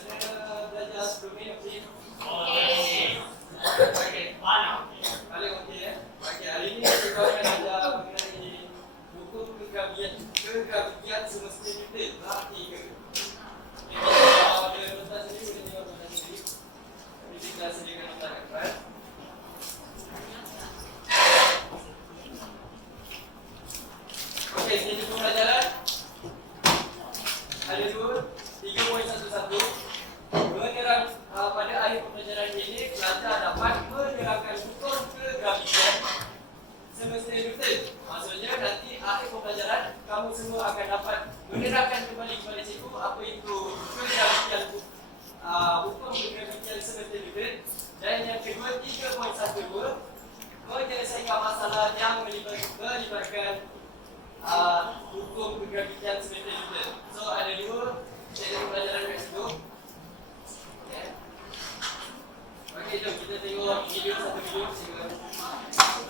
Ada belajar sebelum ni okey? Okey. Paling okey ya. Okey, hari ni kita akan belajar mengenai hukum kegravitan semesta Newton. Berarti ke? Kalau ada notas sendiri boleh tengok notas sendiri. Tapi kita sediakan notas kat depan. Okey, sini pembelajaran. Ada 3.11. Menerang pada akhir pembelajaran ini pelajar dapat menerangkan hukum kegravitan semesta Newton. Maksudnya nanti akhir pembelajaran kamu semua akan dapat menerangkan kembali kepada cikgu apa itu kegravitan hukum kegravitan semesta Newton. Dan yang kedua 3.12 menyelesaikan masalah yang melibatkan hukum kegravitan semesta Newton. So ada dua sesi pembelajaran kat situ. Okey, jom kita tengok video satu video cikgu.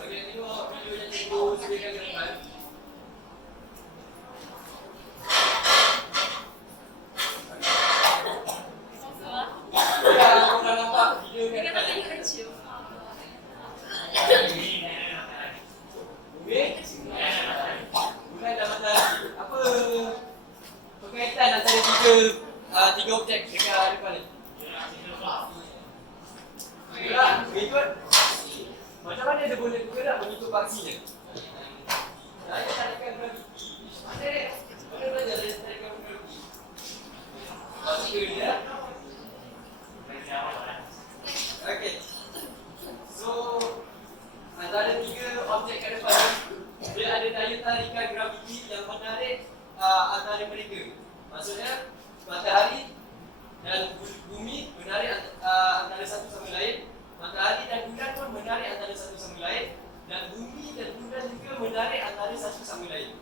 Okey, tengok video yang cikgu sediakan kat depan. Ya, korang nampak video kat depan? Bulan dah matahari. Apa berkaitan antara tiga objek dekat depan ni? Gerak mengikut. Macam mana dia boleh bergerak mengikut paksinya? Saya tarikan graviti. Mana belajar saya tarikan graviti? Pasti dia. Okey. So antara tiga objek kat depan dia ada daya tarikan graviti yang menarik antara mereka. Maksudnya matahari dan bumi menarik antara satu sama lain, matahari dan bulan pun menarik antara satu sama lain, dan bumi dan bulan juga menarik antara satu sama lain.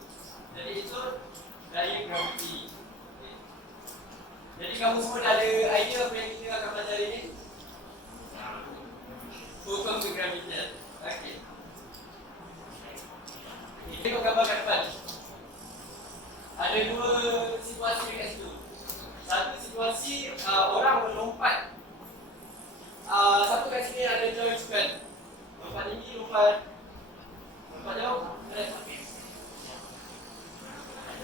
Jadi itu daya graviti. Okay. Jadi kamu semua dah ada idea apa yang kita akan pelajari ni? Hukum kegravitan. Okey. Tengok gambar kat depan. Ada dua situasi dekat situ. Satu situasi orang melompat. Satu kat sini ada Joy Chukan. Lompat tinggi, lompat jauh.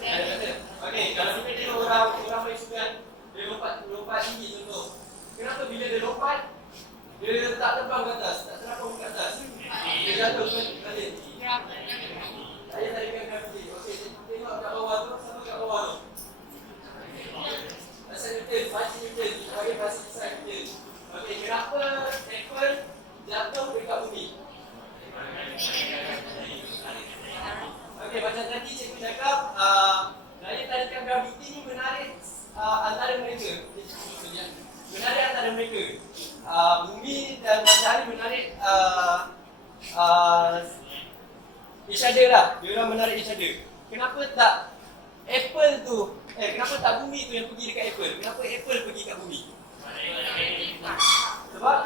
Ada kata. Okey, kalau kita tengok orang main sukan, dia lompat tinggi contoh. Kenapa bila dia lompat, dia tak terbang ke atas, tak terapung ke atas. Dia jatuh ke balik. Saya tarikan graviti. Okey, tengok kat bawah tu, sama kat bawah tu. Pasal Newton, pasal Newton, bagi pasal Newton. Okey, kenapa Apple jatuh dekat bumi? Okey, macam tadi cikgu cakap, daya tarikan graviti ni menarik antara mereka. Menarik antara mereka. Bumi dan matahari menarik each other lah. Dia orang menarik each other. Kenapa tak Apple tu, kenapa tak bumi tu yang pergi dekat Apple? Kenapa Apple pergi kat bumi? Sebab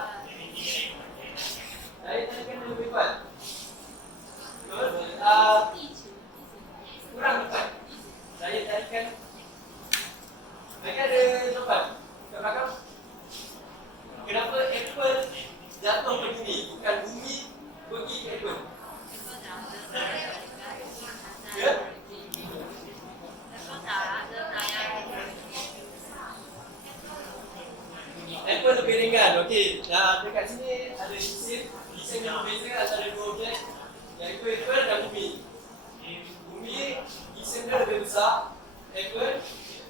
daya tarikan lebih kuat. Kurang kuat. Daya tarikan. Mereka ada jawapan kat belakang. Kenapa Apple jatuh ke bumi? Bukan bumi pergi ke Apple. Ya? Apple lebih ringan. Okey. Dekat sini ada desain yang berbeza antara dua objek, iaitu Apple dan bumi. Bumi desain dia lebih besar, Apple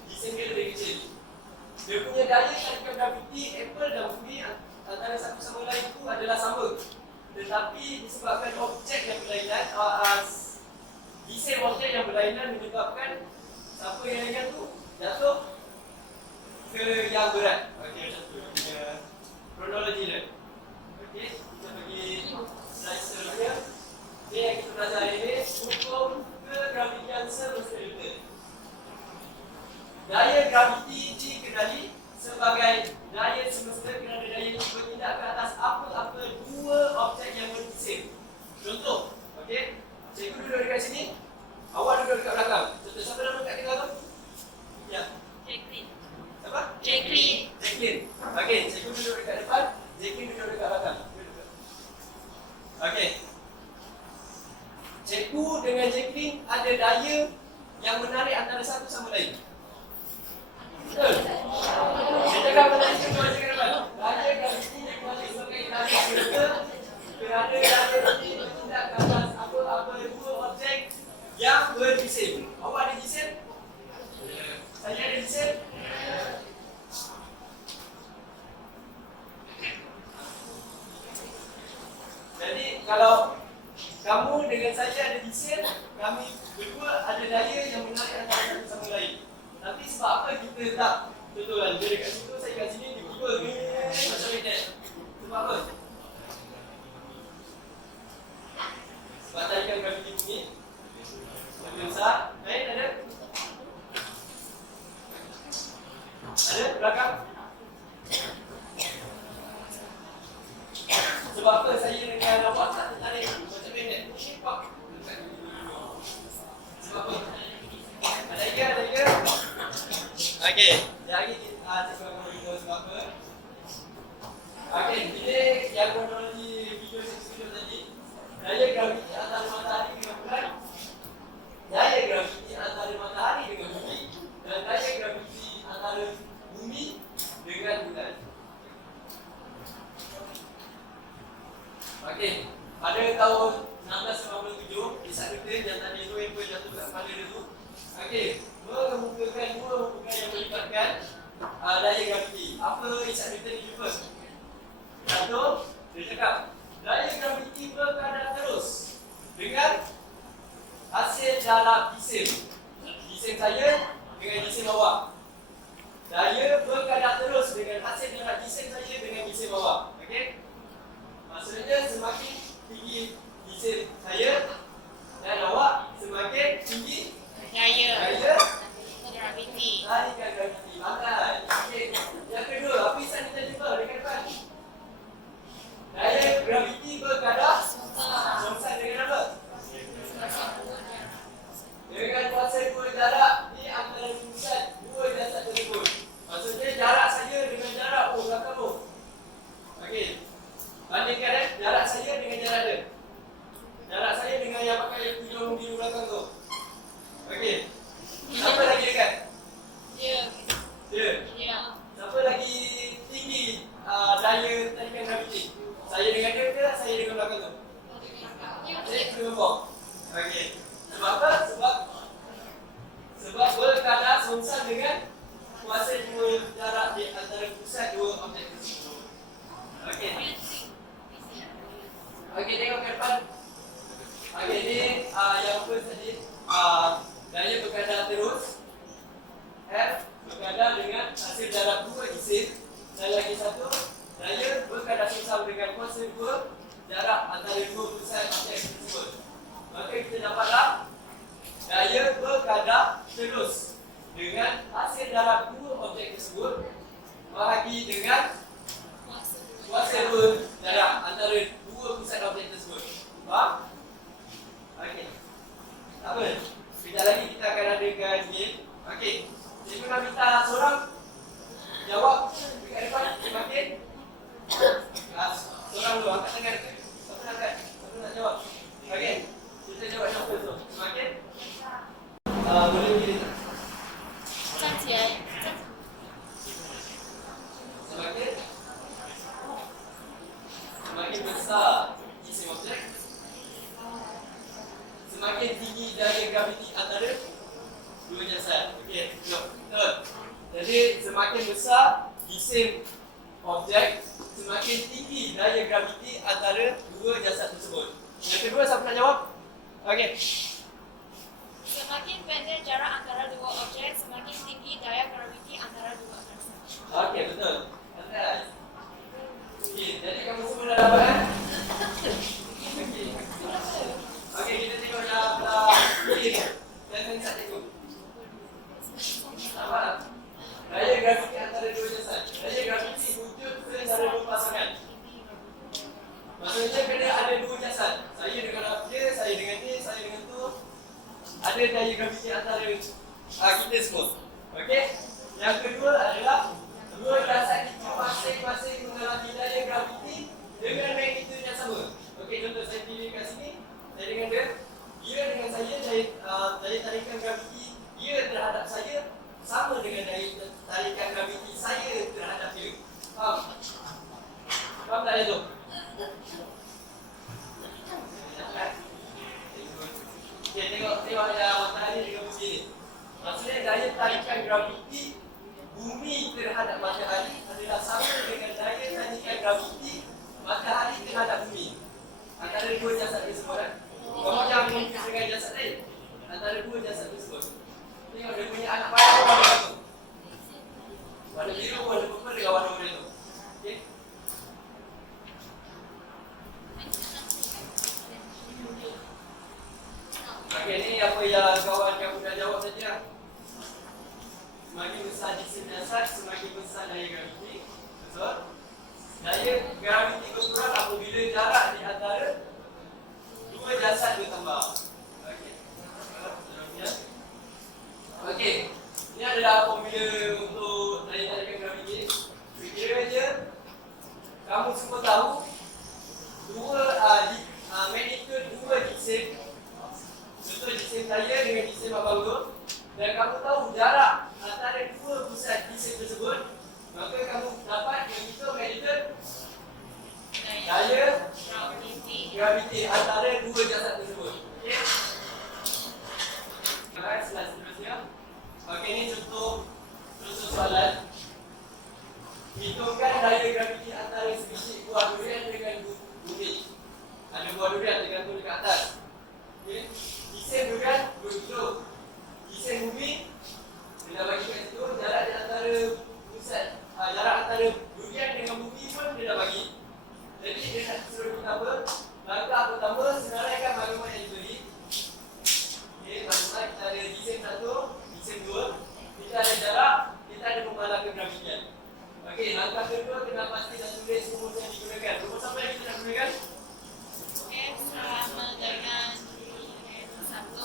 desain dia lebih kecil. Dia punya daya tarikan graviti Apple dan bumi antara satu sama lain itu adalah sama. Tetapi disebabkan objek yang berlainan, desain objek yang berlainan menyebabkan siapa yang ringan tu jatuh ke yang berat. Okey, macam tu punya kronologi dia. Okey, kita pergi slide seterusnya. Ini yang kita belajar hari ini, hukum kegravitan semesta Newton. Daya graviti dikenali sebagai daya semesta kerana daya ini bertindak ke atas apa-apa dua objek yang bergeser. Contoh, okey, cikgu duduk dekat sini, awak duduk dekat belakang. Contoh, siapa nama kat tengah tu? Ya. Vincent? Jadi kalau kamu dengan saya ada Vincent, kami berdua ada daya yang menarik antara satu sama lain. Tapi sebab apa kita tak contohlah dia dekat situ, saya kat sini, tiba-tiba macam magnet. Sebab apa? Sebab tarikan graviti bumi lebih besar. Lain ada? Ada belakang? Sebab apa saya dengan awak tak tertarik macam magnet? Sebab apa? Ada lagi? Ada lagi? Okey, jadi kita akan beritahu sebab apa. Okey, ini yang kronologi video tadi. Daya graviti antara matahari dengan bulan, daya graviti antara matahari dengan bumi, dan daya graviti antara bumi dengan bulan. Okey, pada tahun 1697, Isaac Newton yang tadi tu yang jatuh kat kepala dia tu, okey, mengemukakan dua hubungan yang melibatkan daya graviti. Apa Isaac Newton ni jumpa? Satu, dia cakap daya graviti berkadar terus dengan hasil darab jisim. Jisim saya dengan jisim awak. Daya berkadar terus dengan hasil darab jisim saya dengan jisim awak. Okey? Maksudnya semakin tinggi jisim saya dan awak, semakin tinggi daya graviti. tarikan graviti. Pandai. Okey. Yang kedua, apa Isaac Newton jumpa dekat depan? Daya graviti berkadar songsan dengan apa? Dengan kuasa dua jarak di antara pusat dua jasad tersebut. Maksudnya jarak saya dengan jarak belakang kamu. Okey. Bandingkan jarak saya dengan jarak dia. Jarak saya dengan yang pakai hujung biru belakang tu. Okey. Siapa lagi dekat? Dia. Siapa lagi tinggi daya tarikan graviti? Saya dengan dia ke saya dengan belakang tu? Saya dengan bawah. Okey. Sebab apa? Sebab berkadar songsan dengan kuasa dua jarak di antara pusat dua objek tersebut. Okey. Okey, tengok ke depan. Okey, ni yang first tadi daya berkadar terus. F berkadar dengan hasil darab dua jisim. Dan lagi satu, daya berkadar songsan dengan kuasa dua jarak antara dua pusat objek tersebut. Maka kita dapatlah daya berkadar terus dengan hasil darab dua objek tersebut bahagi dengan kuasa dua jarak antara dua pusat objek tersebut. Faham? Okey. Tak apa. Sekejap lagi kita akan adakan game. Okey. Cikgu nak minta seorang jawab dekat depan semakin. Seorang dulu angkat tangan. Siapa nak angkat? Siapa nak jawab? Okey. Kita jawab yang first tu. Semakin. Boleh pilih tak? 站起来， Semakin. Semakin besar jisim objek, semakin tinggi daya graviti antara dua jasad. Okey, jom. Jadi semakin besar jisim objek, semakin tinggi daya graviti antara dua jasad tersebut. Yang kedua, siapa nak jawab? Okey. semakin pendek jarak antara dua objek, semakin tinggi daya graviti antara dua objek. Okey, betul. Pandai. Okey, jadi kamu semua dah dapat kan? Okey. Okey, kita tengok dah pilih ni. Dan tengok cikgu. Nampak? Daya graviti antara dua jasad. Daya graviti wujud antara dua pasangan. Maksudnya kena ada dua jasad. Saya dengan dia, saya dengan dia, saya dengan tu. Ada daya graviti antara kita semua. Okey? Yang kedua adalah dua jasad itu masing-masing mengalami daya graviti dengan magnitude yang sama. Okey, contoh saya pilih kat sini, saya dengan dia. Dia dengan saya, daya tarikan graviti dia terhadap saya sama dengan daya tarikan graviti saya terhadap dia. Faham? Faham tak itu? Okay, tengok yang matahari dengan bumi ni. Maksudnya daya tarikan graviti bumi terhadap matahari adalah sama dengan daya tarikan graviti matahari terhadap bumi. Antara dua jasad tersebut kan. Kamu jangan mengikut dengan jasad lain. Antara dua jasad tersebut. Tengok dia punya anak panah warna apa? Warna biru, warna purple dengan warna oranye. Okey. Okey, ni apa yang kawan kamu dah jawab saja. Semakin besar jisim jasad, semakin besar daya graviti. Betul? Daya graviti berkurang apabila jarak di antara dua jasad bertambah. Okey. Okey. Ini adalah formula untuk daya tarikan graviti. Kira-kira kamu semua tahu magnitude dua jisim. Contoh jisim saya dengan jisim abang tu. Dan kamu tahu jarak antara dua pusat jisim tersebut, maka kamu dapat menghitung magnitude daya graviti antara dua jasad tersebut. Okey. Selanjutnya. Okey, ini contoh soalan. Hitungkan daya graviti antara sebiji buah durian dengan bumi. Ada buah durian tergantung dekat atas. Okey. Jisim durian 2 kilo. Jisim bumi dia dah bagi kat situ jarak di antara pusat jarak antara durian dengan bumi pun dia dah bagi. Jadi dia nak suruh kita apa? Langkah pertama senaraikan maklumat yang diberi. Okey, maklumat kita ada jisim 1, jisim 2, kita ada jarak, kita ada pemalakan gravitian. Okey, langkah kedua kena pasti dan tulis rumus yang digunakan. Rumus apa yang kita nak gunakan? X sama dengan N1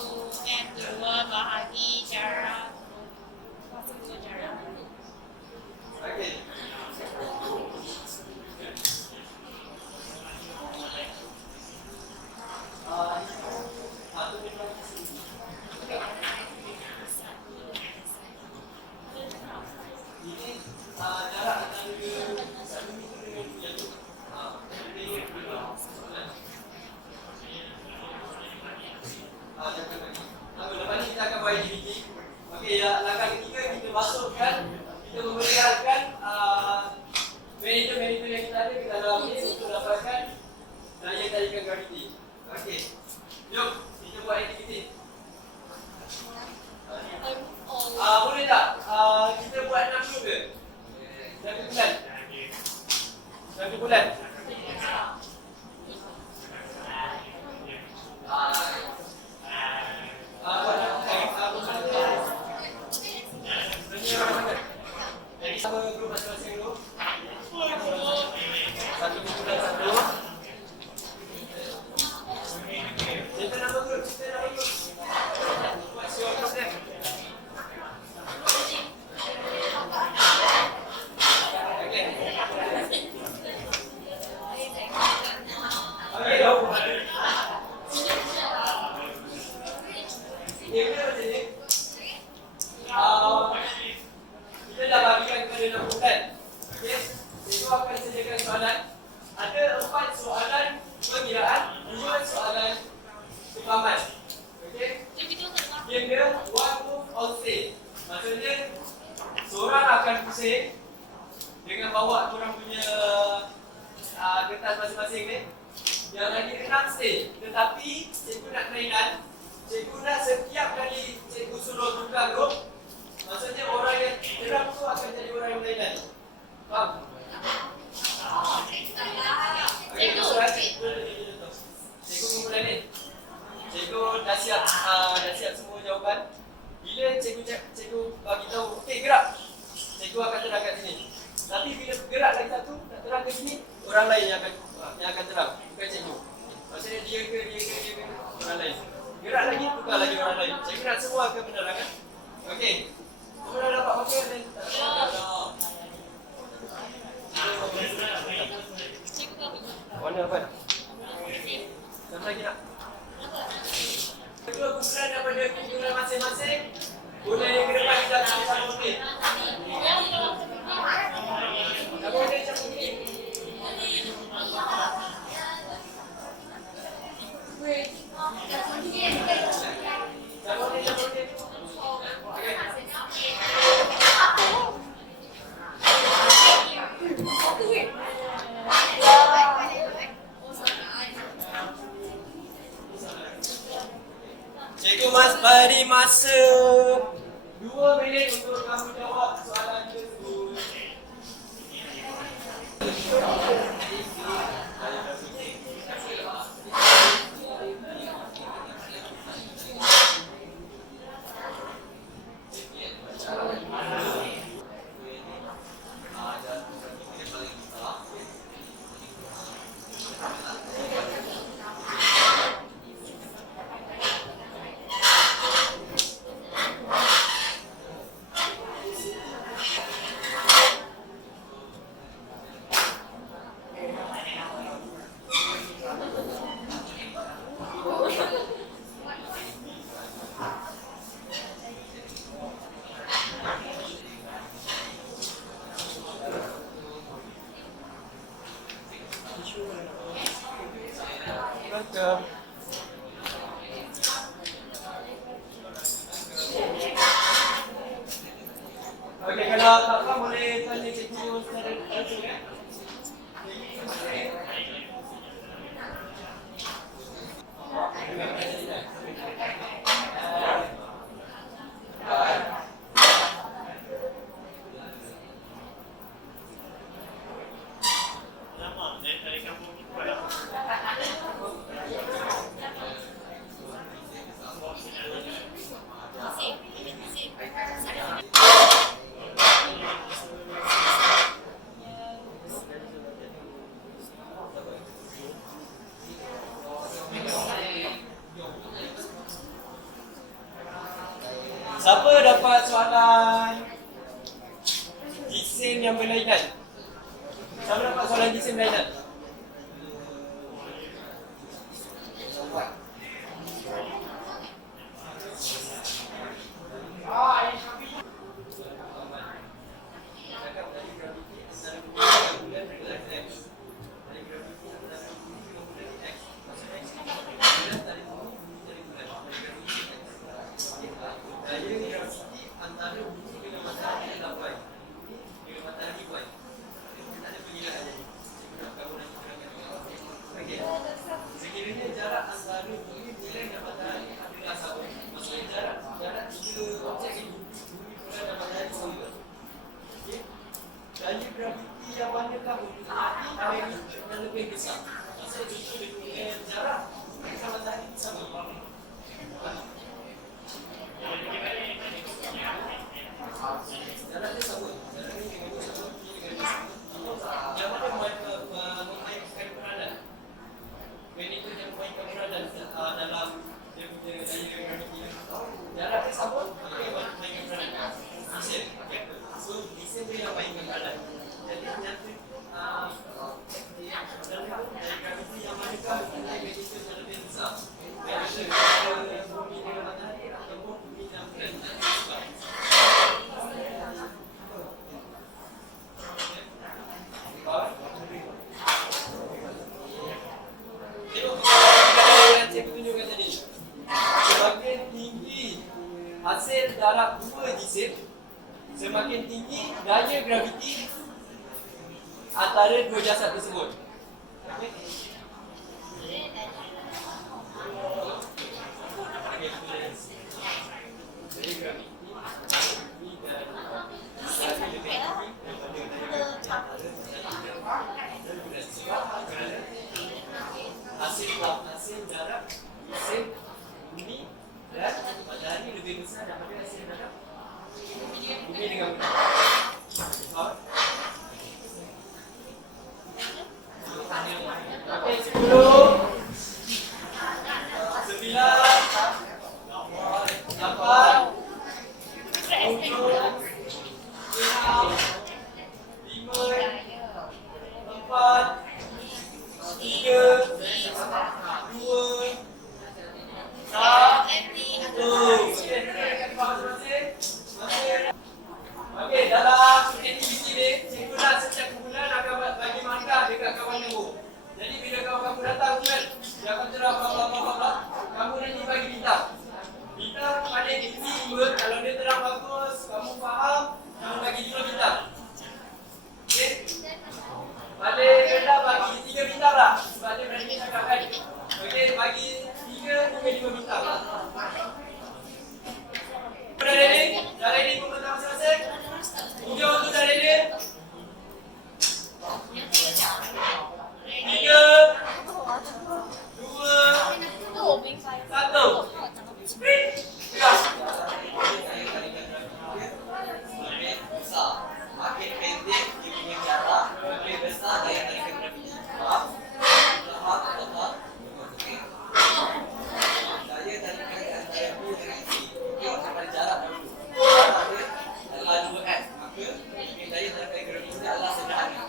N2 bahagi jarak kuasa jarak. Okey. Ini jarak antara pusat bumi itu dengan yang tu. Lepas ni kita akan buat activity. Okey, langkah ketiga kita masukkan, kita memeriahkan manager-manager yang kita ada ke dalam ni untuk dapatkan daya tarikan graviti. Okey, jom kita buat aktiviti. Boleh tak kita buat 6 minggu ke? 6 bulan? 6 bulan? Sama grup masing-masing dulu. Satu minggu dan satu. Cerita nama grup, cerita nama grup. What's your group name? Okay. Okay, jauh. Ini macam ni. Kita dah bagikan kepada 6 bulan. Okey, cikgu akan sediakan soalan. Ada 4 soalan pengiraan, 2 soalan kefahaman. Okey. Game dia one move all stay. Maksudnya seorang akan pusing dengan bawa korang punya kertas masing-masing ni. Yang lagi 6 stay. Tetapi cikgu nak trainan. Cikgu nak setiap kali cikgu suruh tukar grup, maksudnya orang yang gerak tu akan jadi orang yang berlainan. Faham? Cikgu kumpulan ni. Cikgu dah siap semua jawapan. Bila cikgu bagi tahu, okey gerak. Cikgu akan terang kat sini. Tapi bila gerak lagi satu, nak terang ke sini, orang lain yang akan terang, bukan cikgu. Maksudnya dia ke orang lain. Gerak lagi, tukar lagi orang lain. Cikgu nak semua akan menerangkan. Okey. Semua dah dapat pakai dan warna apa? Siapa lagi nak? Kedua kumpulan daripada kumpulan masing-masing. Boleh ke depan kita sama-sama mungkin. Tak boleh macam ni. Tak boleh. Maka okey, kalau tak faham boleh tanya cikgu secara langsung ya. Siapa dapat soalan jisim yang berlainan? Siapa dapat soalan jisim berlainan? Sekiranya jarak antara bumi dan matahari adalah sama, maksudnya jarak tiga objek ini, bumi dan matahari sama. Okey. Daya graviti yang manakah mempunyai yang lebih besar? Maksudnya contoh dengan jarak dengan matahari sama. Jarak dia sama. Jarak ni dengan dia sama. Yang mana memainkan peranan? Manager yang memainkan peranan dalam dia punya daya graviti. Jarak dia sama, dia memainkan peranan. Disim. So, disim dia yang mainkan peranan. Jadi, nyata dalam daya graviti yang manakah mempunyai manager yang lebih besar? Manager bumi dengan matahari ataupun bumi dan planet. Semakin tinggi hasil darab dua jisim, semakin tinggi daya graviti antara dua jasad tersebut. Okey. Daya graviti hasil darab jisim bumi dan matahari lebih besar daripada hasil darab bumi dengan matahari. Okey, 10 Okey, dalam aktiviti ni, cikgu nak setiap bulan akan bagi markah dekat kawan kamu. Jadi bila kawan kamu datang bulan, dia akan terang bla. Kamu nanti bagi bintang. Bintang paling tinggi 5, kalau dia terang bagus, kamu faham, kamu bagi 5 bintang. Okey? Paling rendah bagi 3 bintang lah. Sebab dia berani cakap kan. Okey, bagi 3 hingga 5 bintang. Dah ready? Dah ready komentar masing-masing? Hujung tu dah ready? 3 2 1 Makin pendek dia punya jarak, makin besar daya tarik graviti. Faham? Daya tarik antara B dengan C. Okey, sampai jarak dahulu. Adalah 2S. Maka daya tarik graviti adalah sederhana.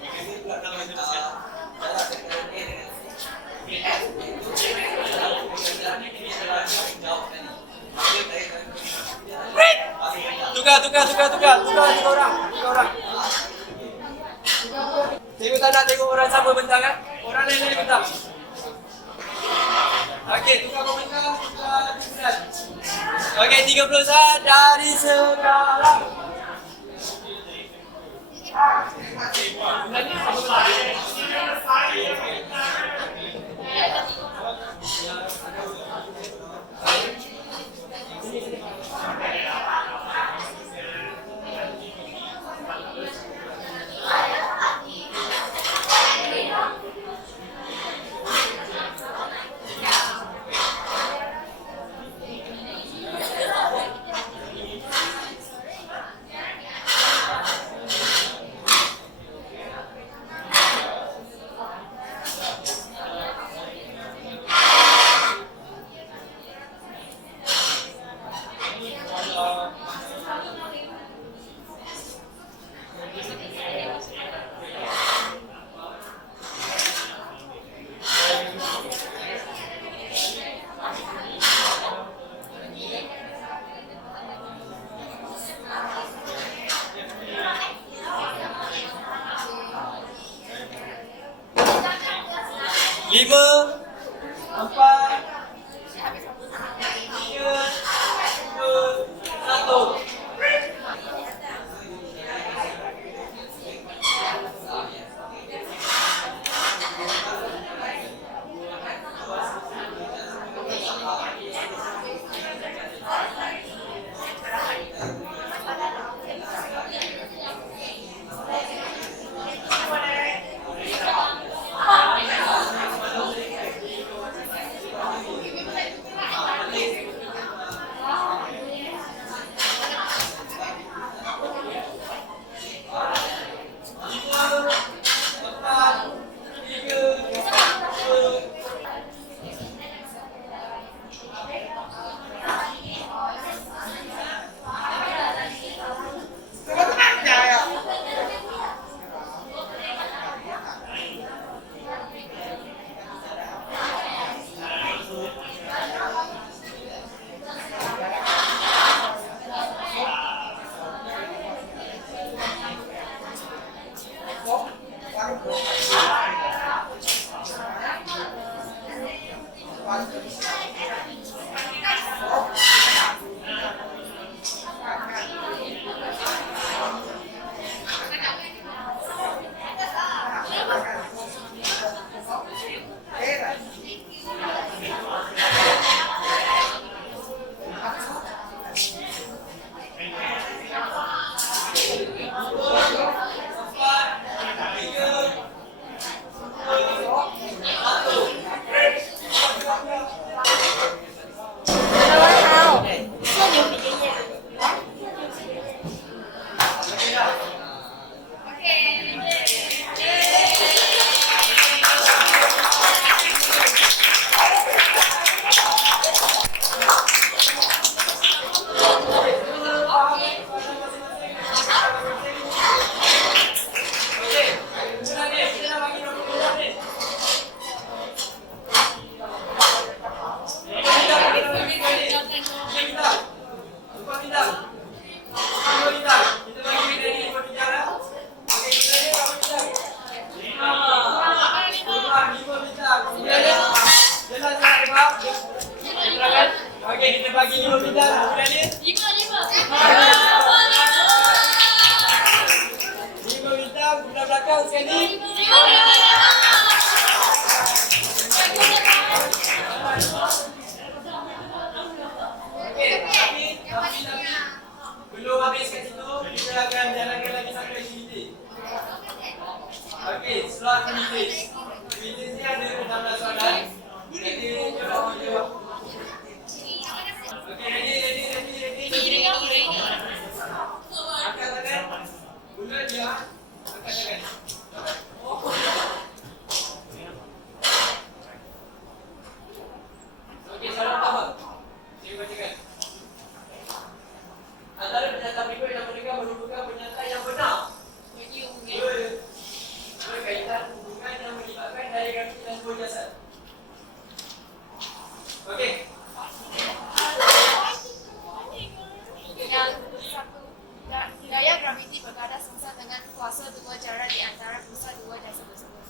Ini pula kalau jarak antara A dengan C. Okey, S itu jarak ini adalah yang jauh tadi. Maka daya tarik graviti adalah Tukar orang. Cikgu tak nak tengok orang sama bentang kan? Orang lain bentang. Okey, tukar komentar, tukar kemudian. Okey, 30 saat dari sekarang. Lima, empat, tiga, dua, satu. Okey, kita bagi 5 bintang. Kemudian ni 5 bintang belah belakang sekali. Okey, tapi belum habis kat situ, kita akan jalankan lagi satu aktiviti. Okey, slot quiz. Quiz ni ada 16 soalan. Jadi, jawab jawab. Okey, ready. Angkat tangan. Bulat dia. Angkat tangan. Okey, soalan pertama. Saya bacakan. Antara pernyataan berikut yang mereka merupakan pernyataan yang benar. Berkaitan hubungan yang melibatkan daya graviti dan dua jasad. Okey. Daya graviti berkaitan semasa dengan kuasa dua jarak di antara pusat dua jasad tersebut.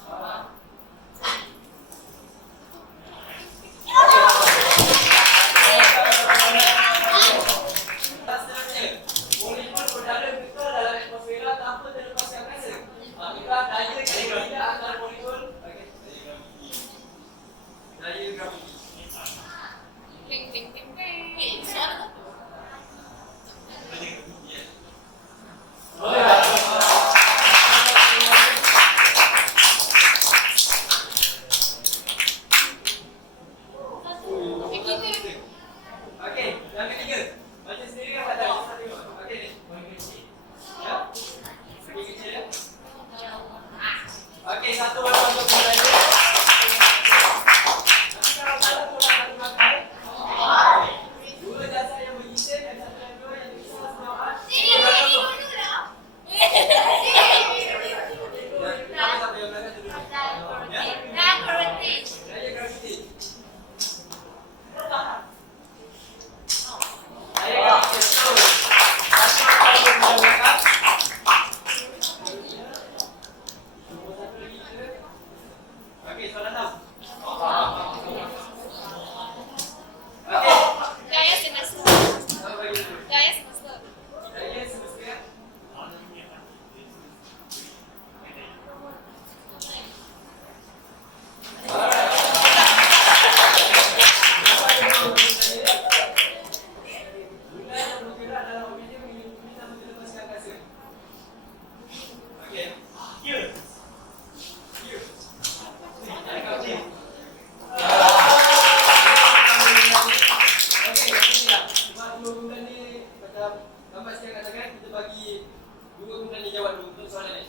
jawab dulu untuk soalan ini.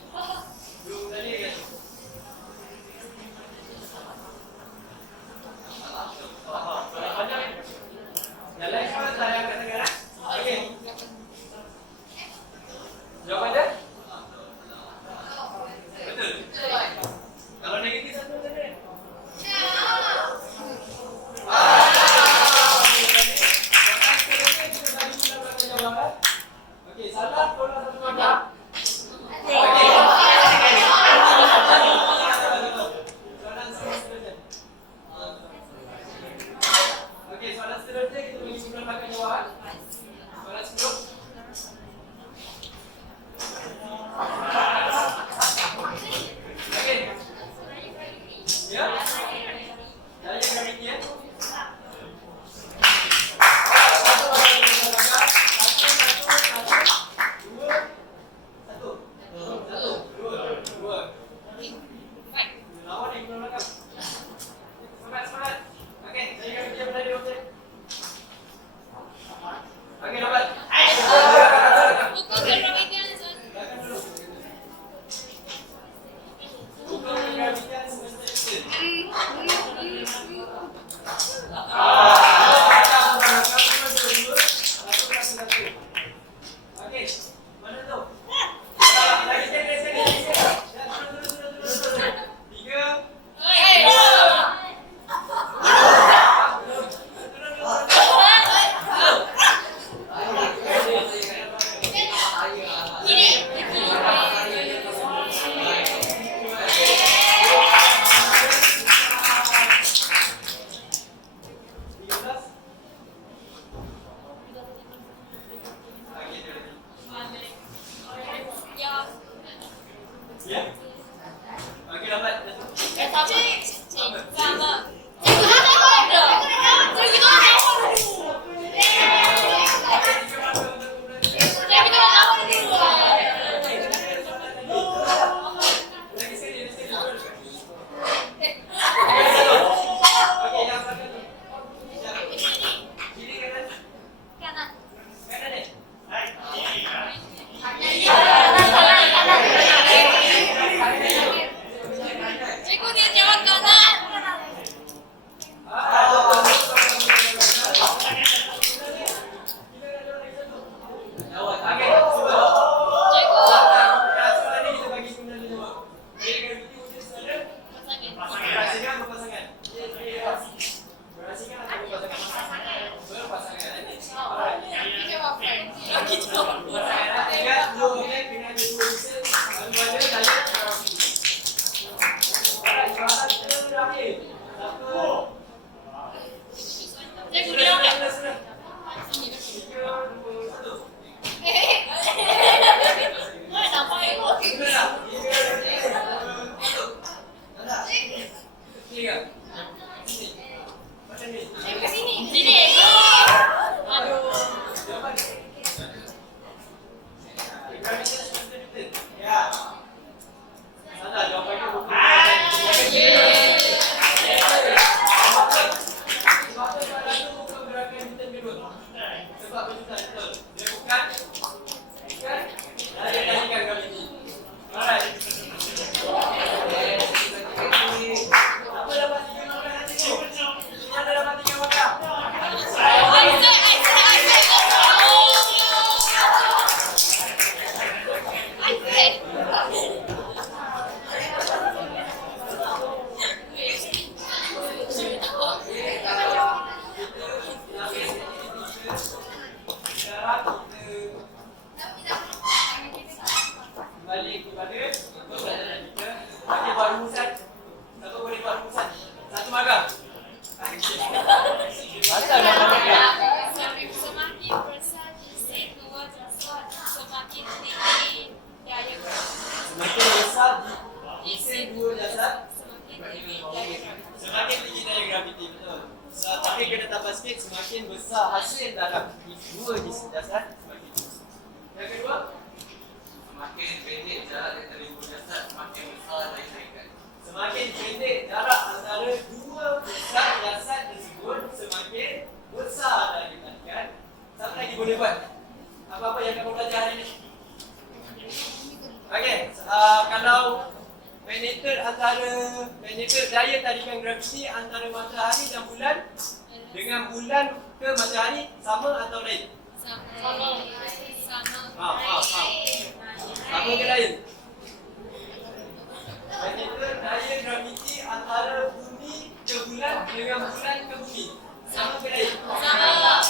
Belum tadi kan? Yang lain semua saya angkat tangan. Okey. Jawapannya? Betul. Kalau negatif satu saja. Okey, salah tolong satu angka. Okey. Soalan seterusnya. Okey, soalan seterusnya kita bagi 9 markah jawapan. Soalan 10. Okey. Ya. Daya graviti ya. Semakin tinggi daya graviti, betul. Tapi kena tambah sikit, semakin besar hasil dalam dua di dasar, semakin besar. Yang kedua, Semakin pendek jarak antara dua jasad, semakin besar daya tarikan. semakin pendek jarak antara dua pusat jasad tersebut, semakin besar daya tarikan. Siapa lagi boleh buat? Apa-apa yang kamu belajar hari ini? kalau penetrator daya tarikan graviti antara matahari dan bulan dengan bulan ke matahari sama atau lain? Sama. Sama ke lain? Penetrator daya graviti antara bumi ke bulan dengan bulan ke bumi sama ke lain? Sama.